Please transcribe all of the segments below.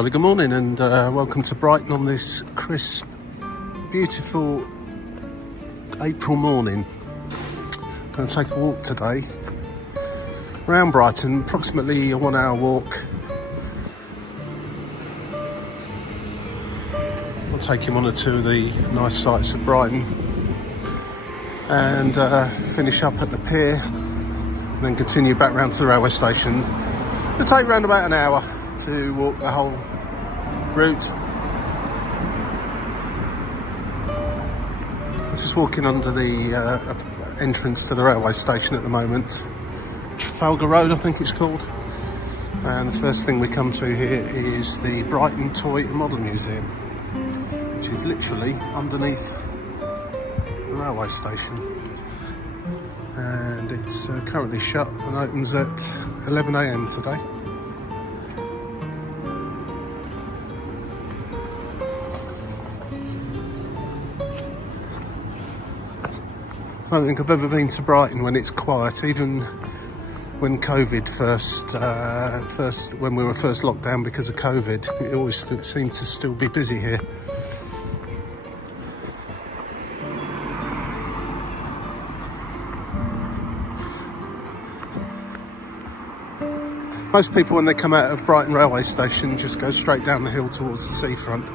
jolly good morning and welcome to Brighton on this crisp, beautiful April morning. I'm going to take a walk today around Brighton, approximately a 1 hour walk. I'll take you one or two of the nice sights of Brighton and finish up at the pier and then continue back round to the railway station. It'll take around about an hour to walk the whole route. I'm just walking under the entrance to the railway station at the moment. Trafalgar Road, I think it's called. And the first thing we come to here is the Brighton Toy and Model Museum, which is literally underneath the railway station. And it's currently shut and opens at 11 AM today. I don't think I've ever been to Brighton when it's quiet, even when COVID when we were first locked down because of COVID, it always seemed to still be busy here. Most people, when they come out of Brighton railway station, just go straight down the hill towards the seafront.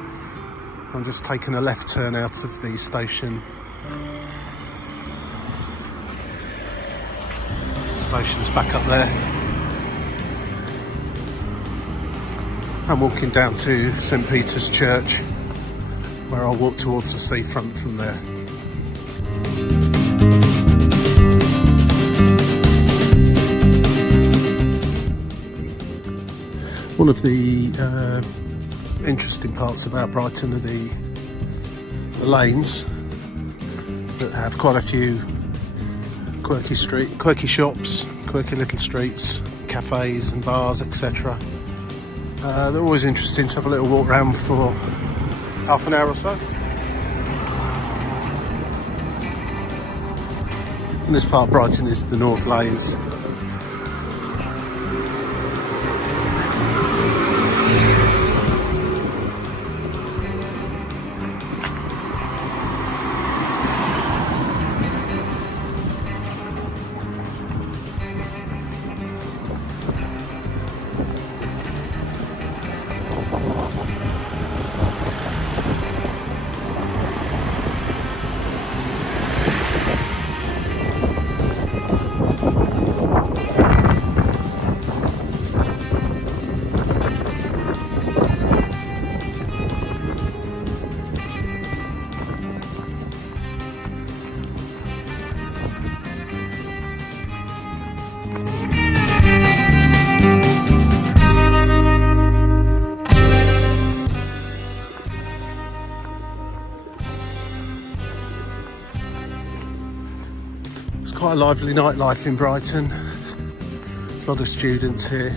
I'm just taking a left turn out of the station. Station's back up there. I'm walking down to St Peter's Church, where I'll walk towards the seafront from there. One of the interesting parts about Brighton are the lanes that have quite a few quirky shops, quirky little streets, cafes and bars, etc. They're always interesting to have a little walk around for half an hour or so. And this part of Brighton is the North Lanes. It's quite a lively nightlife in Brighton. A lot of students here.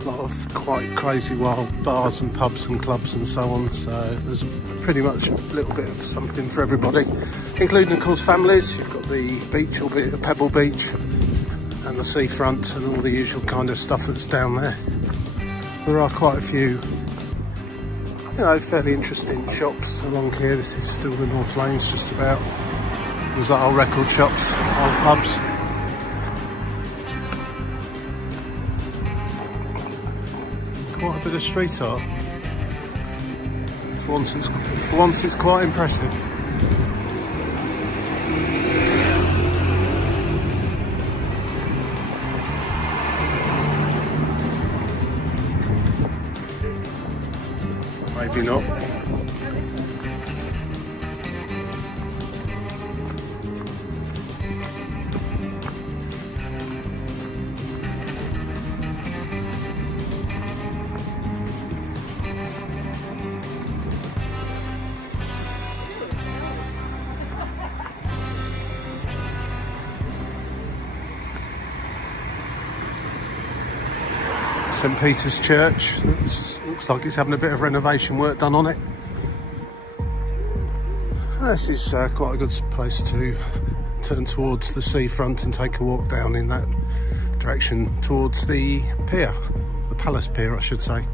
A lot of quite crazy wild bars and pubs and clubs and so on. So there's pretty much a little bit of something for everybody, including of course families. You've got the beach, albeit a pebble beach, and the seafront and all the usual kind of stuff that's down there. There are quite a few, fairly interesting shops along here. This is still the North Lanes just about. There's like old record shops, old pubs. Quite a bit of street art. For once it's quite impressive. Maybe not. St Peter's Church. Looks like it's having a bit of renovation work done on it. This is quite a good place to turn towards the seafront and take a walk down in that direction towards the pier. the Palace Pier, I should say.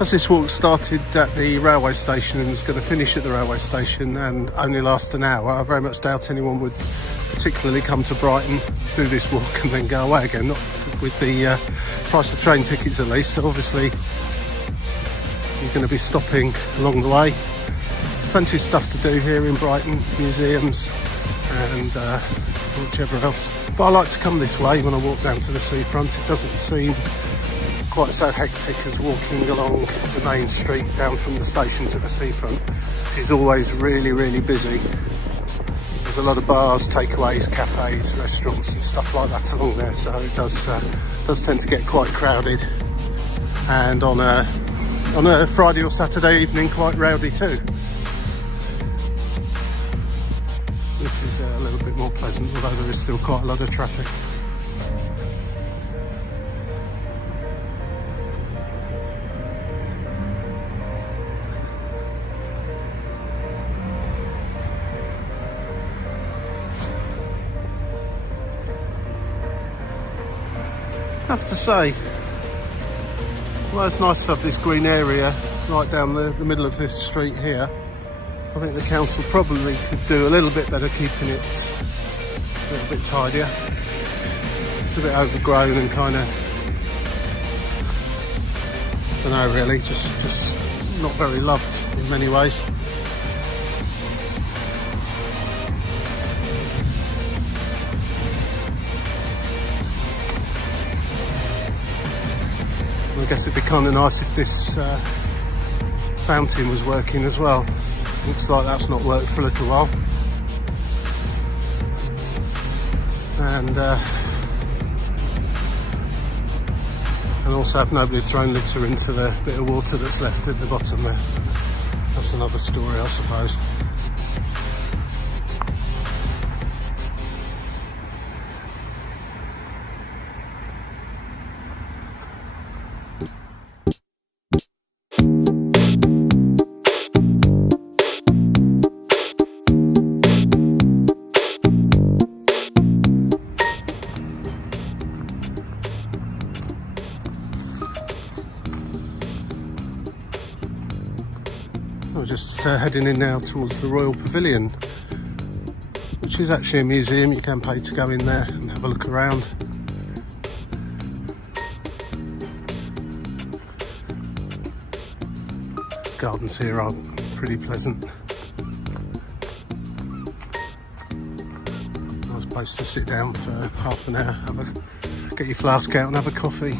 As this walk started at the railway station and is going to finish at the railway station and only last an hour, I very much doubt anyone would particularly come to Brighton, do this walk and then go away again, not with the price of train tickets at least. So obviously you're going to be stopping along the way. There's plenty of stuff to do here in Brighton, museums and whichever else. But I like to come this way when I walk down to the seafront. It doesn't seem quite so hectic as walking along the main street down from the station to the seafront, which is always really, really busy. There's a lot of bars, takeaways, cafes, restaurants and stuff like that along there, so it does tend to get quite crowded, and on a Friday or Saturday evening quite rowdy too. This is a little bit more pleasant, although there is still quite a lot of traffic. I have to say, well, it's nice to have this green area right down the middle of this street here. I think the council probably could do a little bit better keeping it a little bit tidier. It's a bit overgrown and kind of, I don't know really, just not very loved in many ways. I guess it'd be kind of nice if this fountain was working as well. Looks like that's not worked for a little while. And also if nobody had thrown litter into the bit of water that's left at the bottom there. That's another story, I suppose. We're just heading in now towards the Royal Pavilion, which is actually a museum. You can pay to go in there and have a look around. Gardens here are pretty pleasant. Nice place to sit down for half an hour, get your flask out and have a coffee.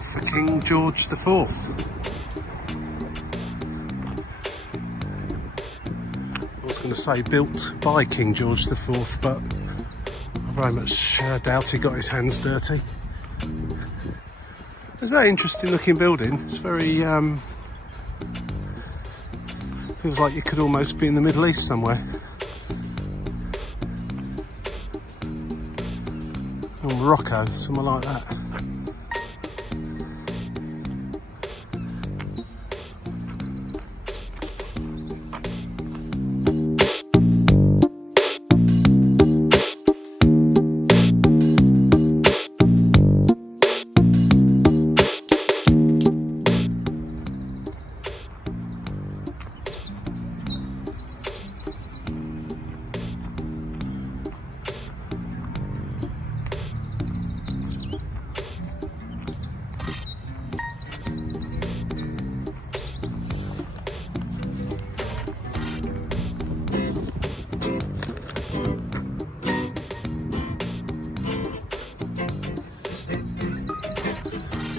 For King George IV. I was going to say built by King George IV, but I very much doubt he got his hands dirty. It's a very interesting looking building. It's very feels like you could almost be in the Middle East somewhere. Or Morocco, somewhere like that.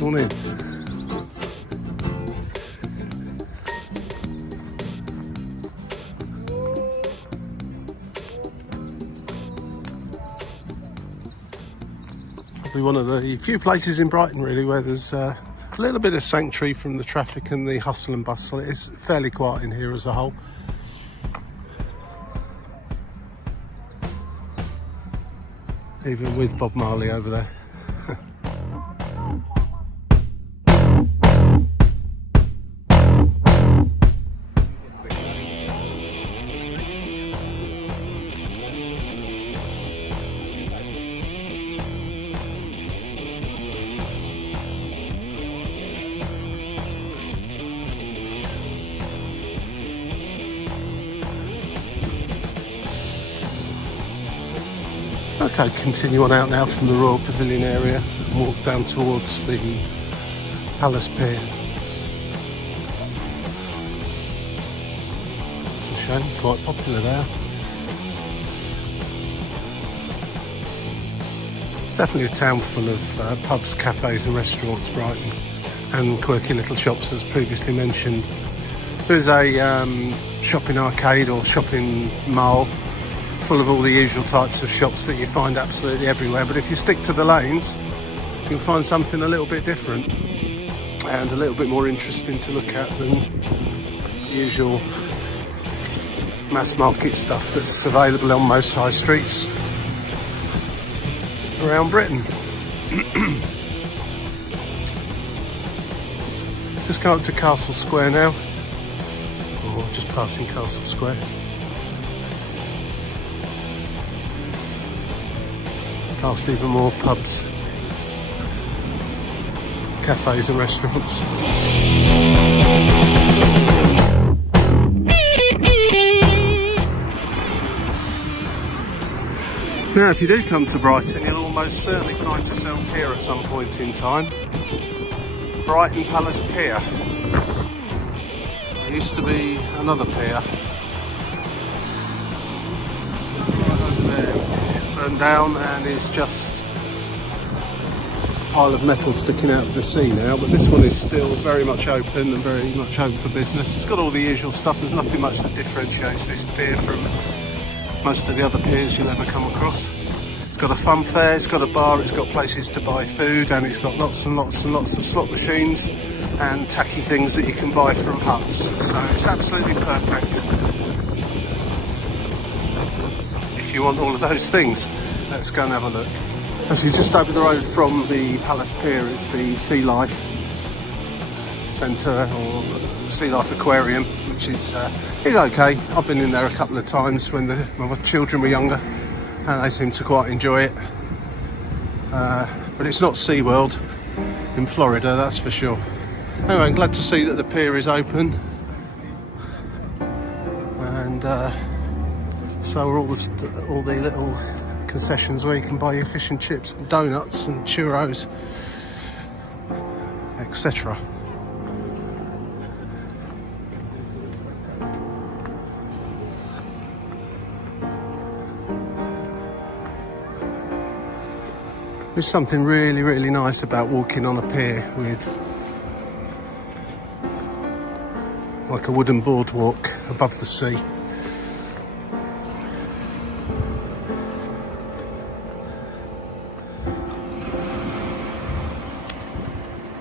morning. Probably one of the few places in Brighton really where there's a little bit of sanctuary from the traffic and the hustle and bustle. It is fairly quiet in here as a whole. Even with Bob Marley over there. Okay, continue on out now from the Royal Pavilion area and walk down towards the Palace Pier. It's a shame, quite popular there. It's definitely a town full of pubs, cafes and restaurants, Brighton, and quirky little shops as previously mentioned. There's a shopping arcade or shopping mall full of all the usual types of shops that you find absolutely everywhere, but if you stick to the lanes you'll find something a little bit different and a little bit more interesting to look at than the usual mass market stuff that's available on most high streets around Britain. Just go up to Castle Square now, or just passing Castle Square. Past even more pubs, cafes and restaurants. Now if you do come to Brighton you'll almost certainly find yourself here at some point in time. Brighton Palace Pier. There used to be another pier right over there, which burned down and is just a pile of metal sticking out of the sea now, but this one is still very much open and very much open for business. It's got all the usual stuff. There's nothing much that differentiates this pier from most of the other piers you'll ever come across. It's got a fun fair, it's got a bar, it's got places to buy food, and it's got lots and lots and lots of slot machines and tacky things that you can buy from huts. So it's absolutely perfect if you want all of those things. Let's go and have a look. Actually, just over the road from the Palace Pier is the Sea Life Centre or Sea Life Aquarium, which is okay. I've been in there a couple of times when my children were younger and they seem to quite enjoy it. But it's not SeaWorld in Florida, that's for sure. Anyway, I'm glad to see that the pier is open, and so are all the little concessions where you can buy your fish and chips and donuts and churros, etc. There's something really, really nice about walking on a pier with like a wooden boardwalk above the sea.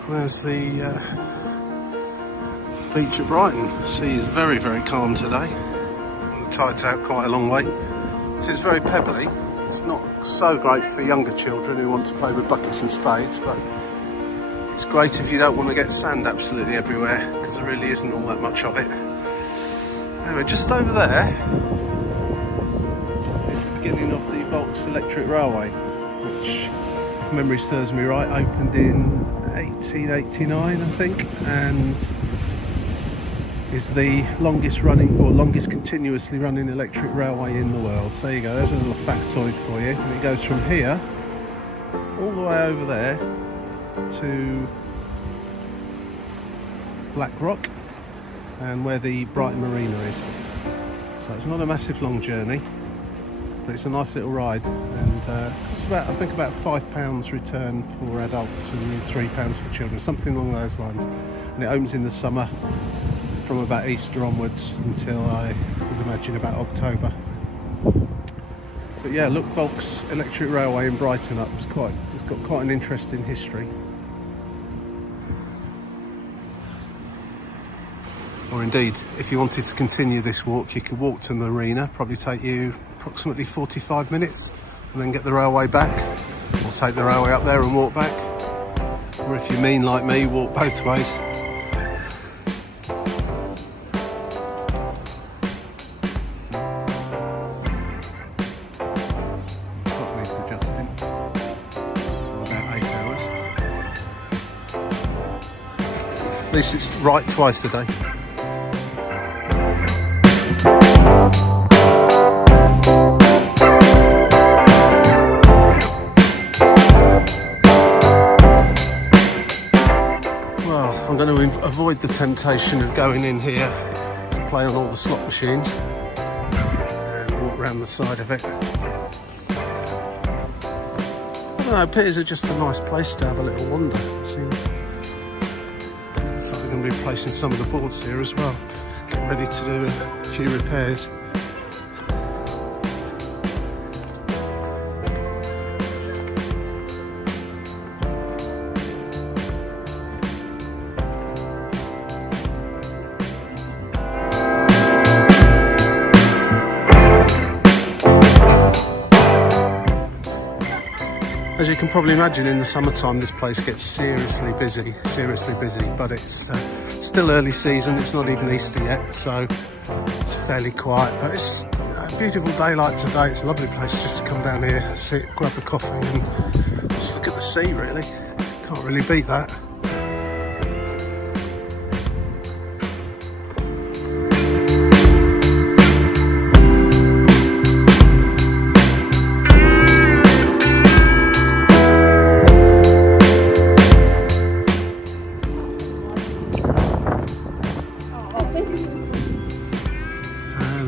There's the beach at Brighton. The sea is very, very calm today. And the tide's out quite a long way. It is very pebbly. It's not so great for younger children who want to play with buckets and spades, but it's great if you don't want to get sand absolutely everywhere, because there really isn't all that much of it. Anyway, just over there is the beginning of the Vaux Electric Railway, which, if memory serves me right, opened in 1889, I think, and is the longest running or longest continuously running electric railway in the world. So there you go, there's a little factoid for you. And it goes from here all the way over there to Black Rock and where the Brighton Marina is. So it's not a massive long journey, but it's a nice little ride, and it's about, I think, about £5 return for adults and £3 for children, something along those lines. And it opens in the summer from about Easter onwards until, I would imagine, about October. But yeah, look, Volks Electric Railway in Brighton up. It's got quite an interesting history. Or indeed, if you wanted to continue this walk, you could walk to the marina, probably take you approximately 45 minutes, and then get the railway back, or take the railway up there and walk back. Or if you're mean like me, walk both ways. Clock needs adjusting. About 8 hours. At least it's right twice a day. I'm going to avoid the temptation of going in here to play on all the slot machines and walk around the side of it. I don't know, piers are just a nice place to have a little wander. Looks like they're going to be replacing some of the boards here as well, getting ready to do a few repairs. As you can probably imagine, in the summertime this place gets seriously busy, but it's still early season, it's not even Easter yet, so it's fairly quiet. But it's a beautiful day like today. It's a lovely place just to come down here, sit, grab a coffee and just look at the sea, really. Can't really beat that.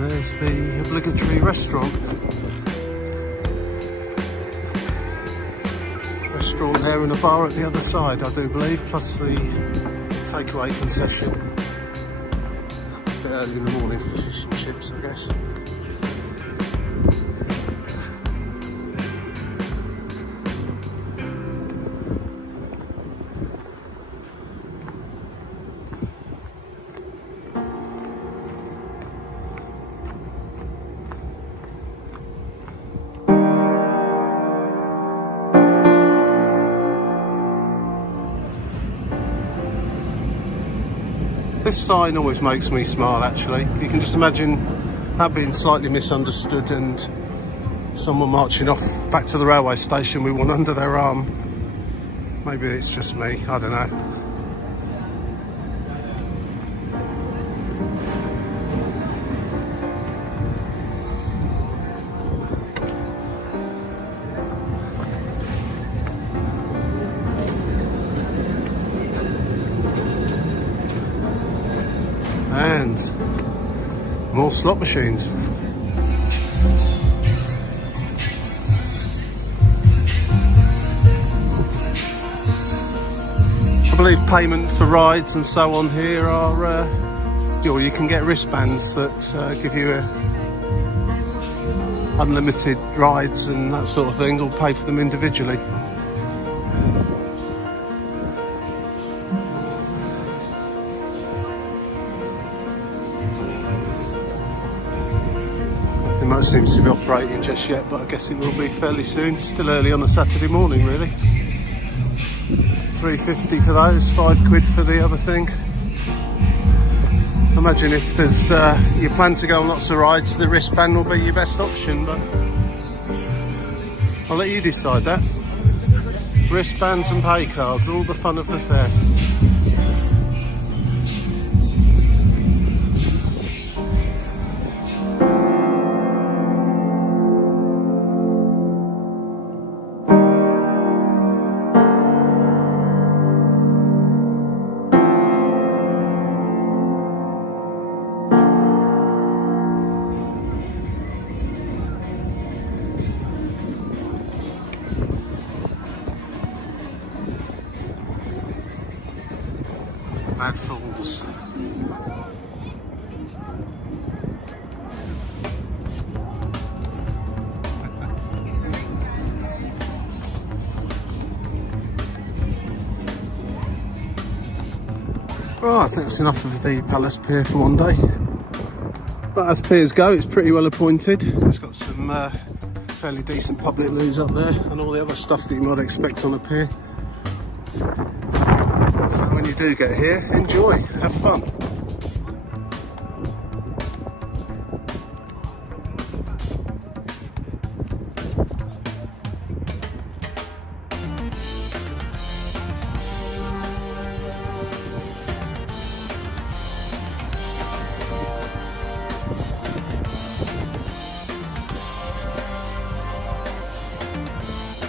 There's the obligatory restaurant there and a bar at the other side, I do believe, plus the takeaway concession. A bit early in the morning for fish and chips, I guess. This sign always makes me smile, actually. You can just imagine that being slightly misunderstood and someone marching off back to the railway station with one under their arm. Maybe it's just me, I don't know. And more slot machines. I believe payment for rides and so on here are, or you can get wristbands that give you unlimited rides and that sort of thing, or pay for them individually. It seems to be operating just yet, but I guess it will be fairly soon. It's still early on a Saturday morning, really. £3.50 for those, £5 for the other thing. Imagine if there's you plan to go on lots of rides, the wristband will be your best option, but I'll let you decide that. Wristbands and pay cards, all the fun of the fair. Seaside Falls. Right, I think that's enough of the Palace Pier for one day. But as piers go, it's pretty well appointed. It's got some fairly decent public loos up there and all the other stuff that you might expect on a pier. So when you do get here, enjoy, have fun.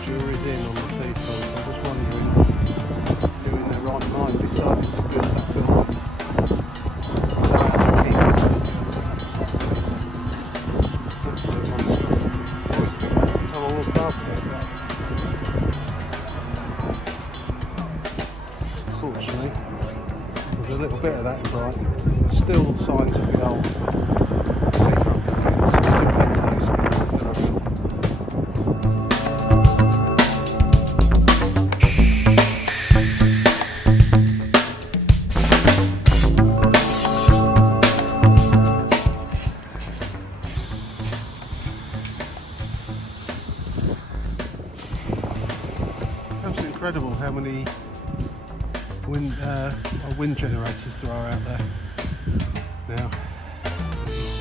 Jury's in on the seafront. I'm just wondering who in their right mind decided to build that building. So time I walk past it. Fortunately, there's a little bit of that in Brighton. There's still signs of the old seafront buildings. Still plenty of still around. Incredible how many wind generators there are out there now.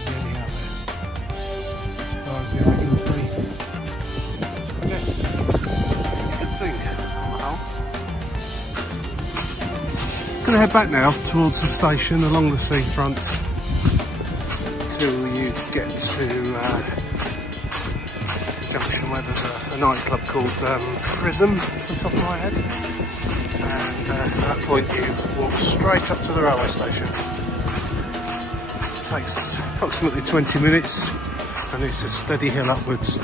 Really out there, as far as the eye can see. Yes, it's a good thing on the whole. Going to head back now towards the station along the seafront till you get to junction where there's a nightclub called Prism off the top of my head, and at that point you walk straight up to the railway station. It takes approximately 20 minutes and it's a steady hill upwards.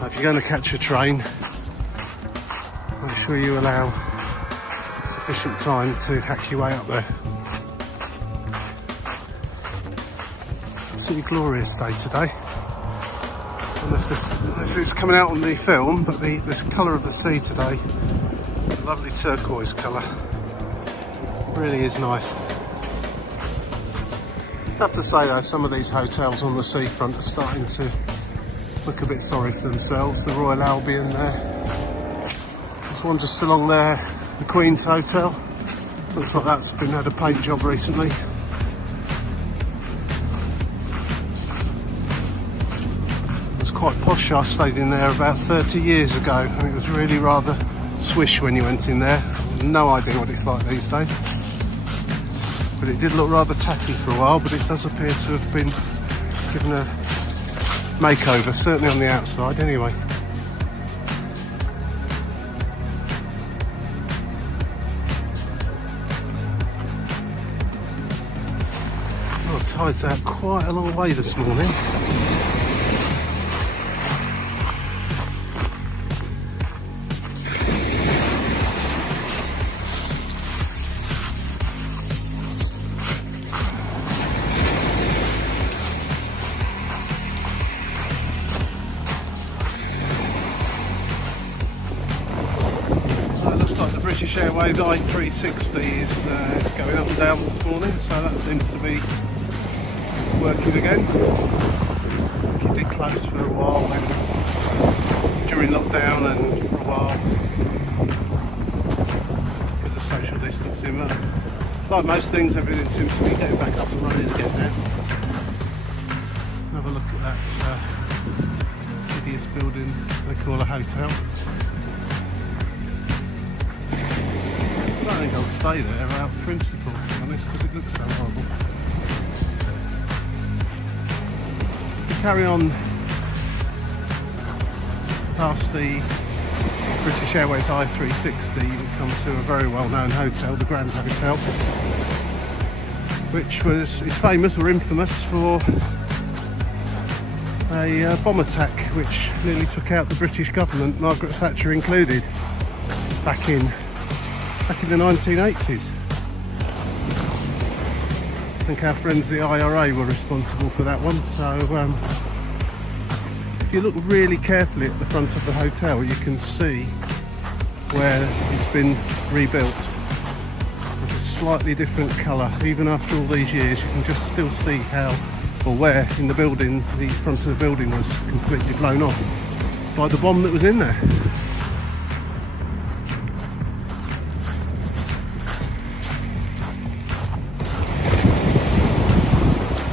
Now, if you're going to catch a train, make sure you allow sufficient time to hack your way up there. Absolutely glorious day today. If it's coming out on the film, but the colour of the sea today, a lovely turquoise colour, really is nice. I have to say though, some of these hotels on the seafront are starting to look a bit sorry for themselves. The Royal Albion there, there's one just along there, the Queen's Hotel, looks like that's been had a paint job recently. Quite posh. I stayed in there about 30 years ago and it was really rather swish when you went in there. No idea what it's like these days, but it did look rather tatty for a while, but it does appear to have been given a makeover, certainly on the outside anyway. Oh, tide's out quite a long way this morning. British Airways I-360 is going up and down this morning, so that seems to be working again. It did close for a while during lockdown and for a while because of social distancing. But like most things, everything seems to be getting back up and running again now. Have a look at that hideous building they call a hotel. I don't think I'll stay there out of principle, to be honest, because it looks so horrible. We carry on past the British Airways I-360, you come to a very well-known hotel, the Grand Hotel, which is famous or infamous for a bomb attack which nearly took out the British government, Margaret Thatcher included, back in the 1980s. think our friends the IRA were responsible for that one. So if you look really carefully at the front of the hotel, you can see where it's been rebuilt. It's a slightly different colour. Even after all these years, you can just still see how or where in the building the front of the building was completely blown off by the bomb that was in there.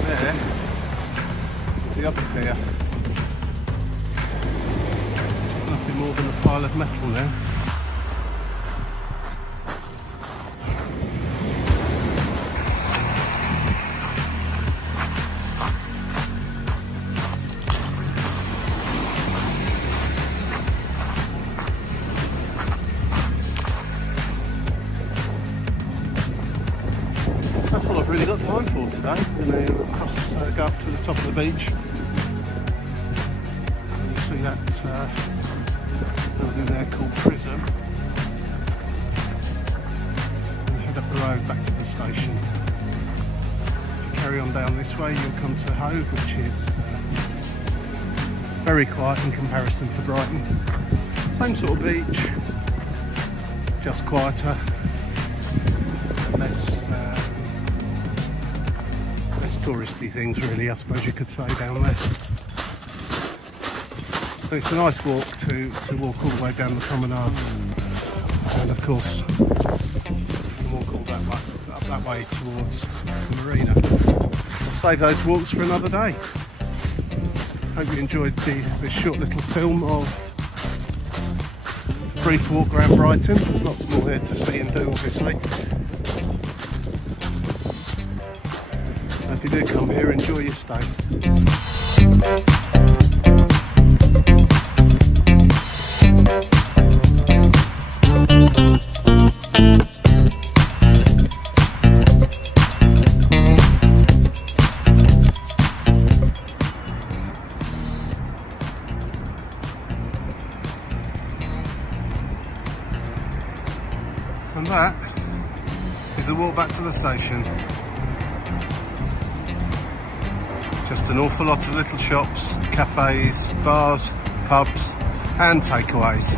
There, the upper pier. Nothing more than a pile of metal there. That's all I've really got time for today. I'm going to go up to the top of the beach. You see that building there called Prism. And head up the road back to the station. If you carry on down this way, you'll come to Hove, which is very quiet in comparison to Brighton. Same sort of beach, just quieter, less touristy things really, I suppose you could say, down there. So it's a nice walk to walk all the way down the promenade, and of course you can walk all that way, up that way towards the marina. I'll save those walks for another day. Hope you enjoyed this short little film of a brief walk around Brighton. There's lots more here to see and do, obviously. If you do come here, enjoy your stay. And that is the walk back to the station. Just an awful lot of little shops, cafes, bars, pubs and takeaways.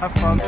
Have fun.